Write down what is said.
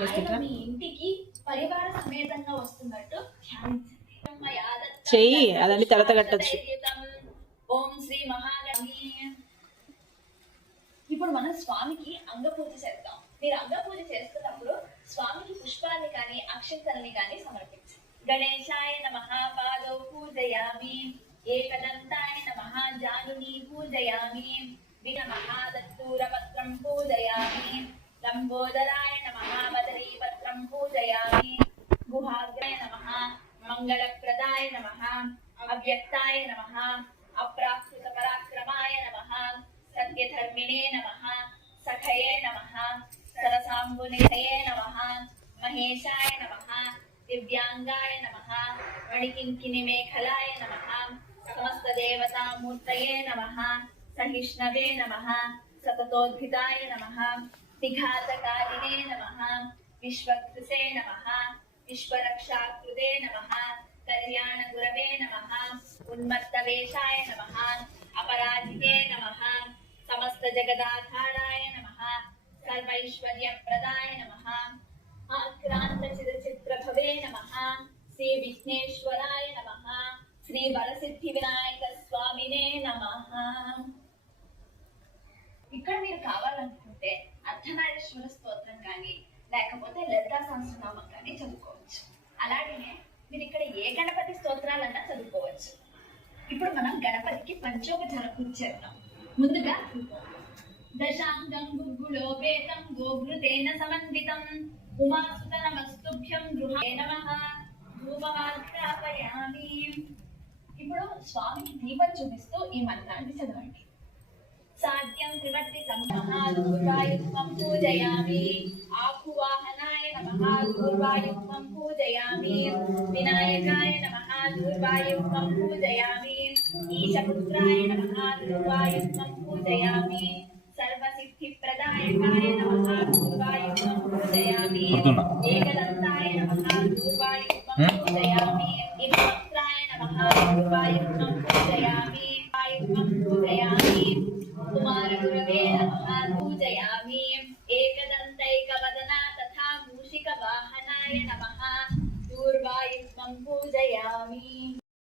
చేస్తుంటా మీ ఇంటికి పరివార సమేతంగా వస్తున్నట్టు చెయ్యి అదని తర్వాత కట్టచ్చు. ఓం శ్రీ మహాగణి. ఇప్పుడు మనం స్వామికి అంగ పూజ చేద్దాం. మీరు అంగ పూజ చేస్తున్నప్పుడు స్వామికి పుష్పాన్ని కానీ అక్షంతల్ని కానీ సమర్పించండి. గణేశాయ నమః పాదౌ పూజయామి, ఏకదంతాయ నమః జానుని పూజయామి, విఘ్నమహాదత్తూరపత్రం పూజయామి, లంబోదరాయ నమః బదరీపత్రం పూజయామి, గుహాగ్రాయ నమః మంగళప్రదాయ నమః, అవ్యక్తాయ నమః అప్రాకృత పరాక్రమాయ నమః, సత్యధర్మిణే నమః, సఖయే నమః, సరసాంబునిధయే నమః, మహేశాయ నమః, దివ్యాంగాయ నమః, మణికింకిని మేఖలాయ నమః, సమస్త దేవతామూర్తయే నమః, సహిష్ణవే నమః, సతతోద్భితాయ నమః, విఘాతకారిణే నమః, విశ్వకృసే నమః, విశ్వరక్షాకృతే నమః, కళ్యాణ గురవే నమః, ఉన్మత్తవేషాయ నమః, అపరాజితే నమః, సమస్త జగదాధారాయ నమః, సర్వైశ్వర్యప్రదాయ నమః, ఆక్రాంత చిరచిత్రభవే నమః, శ్రీ విఘ్నేశ్వరాయ నమః, శ్రీ వరసిద్ధి వినాయక స్వామినే నమః. ఇక్కడ మీరు కావాలనుకుంటే అర్ధనారీశ్వర స్తోత్రం కానీ లేకపోతే లలితా సహస్రనామం కానీ చదువుకోవచ్చు. అలాగే మీరు ఇక్కడ ఏ గణపతి స్తోత్రాలన్నా చదువుకోవచ్చు. ఇప్పుడు మనం గణపతికి పంచోపచార పూజ చేద్దాం. ముందుగా దశాంగం గుగ్గులోపేతం గోఘృతేన సమన్వితం ఉమాసుత నమస్తుభ్యం గృహే నమః ధూపమాగ్రాపయామి. ఇప్పుడు స్వామికి దీపం చూపిస్తూ ఈ మంత్రాన్ని చదవండి. సాధ్యం త్రివర్తి సంమహాదూర్వాయుక్తం పూజయామి, ఆకువాహనాయ నమః దూర్వాయుక్తం పూజయామి, వినాయకాయ నమః దూర్వాయుక్తం పూజయామి, ఈశపుత్రాయ నమః దూర్వాయుక్తం పూజయామి, సర్వసిద్ధిప్రదాయకాయ నమః దూర్వాయుక్తం పూజయామి, ఏకదంతాయ నమః దూర్వాయుక్తం పూజయామి, ఇరువక్త్రాయ నమః దూర్వాయుక్తం పూజయామి, వాయుక్తం పూజయామి, కుమారగురవే నమః పూజయామి, ఏకదంతైకవదన తథా మూషిక వాహనాయ నమః దూర్వాయుక్తం పూజయామి.